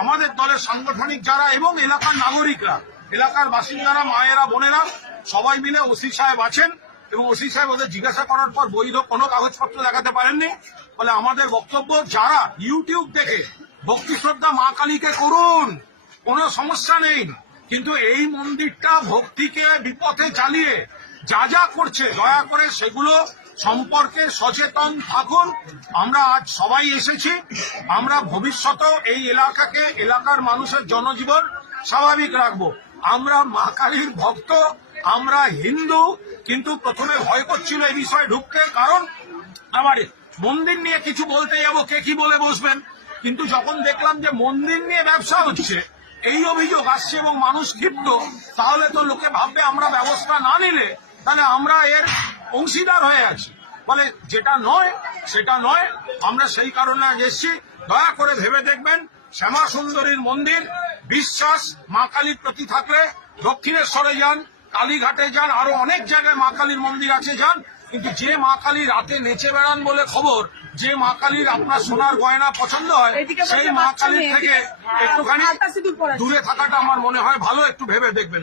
আমাদের দলের সাংগঠনিক যারা এবং এলাকার নাগরিকরা, এলাকার বাসিন্দারা, মায়েরা, বোনেরা সবাই মিলে ওসি সাহেব আছেন এবং ওসি সাহেব ওদের জিজ্ঞাসা করার পর বৈধ কোনো কাগজপত্র দেখাতে পারেননি। ফলে আমাদের বক্তব্য, যারা ইউটিউব দেখে ভক্তি শ্রদ্ধা মা কালীকে করুন, কোনো সমস্যা নেই, কিন্তু এই মন্দিরটা ভক্তিকে বিপথে চালিয়ে যা যা করছে দয়া করে সেগুলো সম্পর্কে সচেতন থাকুন। আমরা আজ সবাই এসেছি, আমরা ভবিষ্যতেও এই এলাকাকে, এলাকার মানুষের জনজীবন স্বাভাবিক রাখবো। আমরা মা কালীর ভক্ত, আমরা হিন্দু, কিন্তু প্রথমে ভয় করছিল এই বিষয়ে ঢুকতে, কারণ আমার মন্দির নিয়ে কিছু বলতে যাবো, কে কি বলে বসবেন। কিন্তু যখন দেখলাম যে মন্দির নিয়ে ব্যবসা হচ্ছে, এই অভিযোগ আসছে এবং মানুষ ক্ষিপ্ত, তাহলে তো লোকে ভাববে আমরা ব্যবস্থা না নিলে তাহলে আমরা এর অংশীদার হয়ে আছি। ফলে যেটা নয় সেটা নয়, আমরা সেই কারণে আজ এসেছি। দয়া করে ভেবে দেখবেন, শ্যামা সুন্দরীর মন্দির, বিশ্বাস মা কালীর প্রতি থাকলে দক্ষিণেশ্বরে যান, কালীঘাটে যান, আরো অনেক জায়গায় মা কালীর মন্দির আছে, যান। কিন্তু যে মা কালী রাতে নেচে বেড়ান বলে খবর, যে মা কালীর আপনার সোনার গয়না পছন্দ হয়, সেই মা কালীর থেকে একটুখানি দূরে থাকাটা আমার মনে হয় ভালো। একটু ভেবে দেখবেন।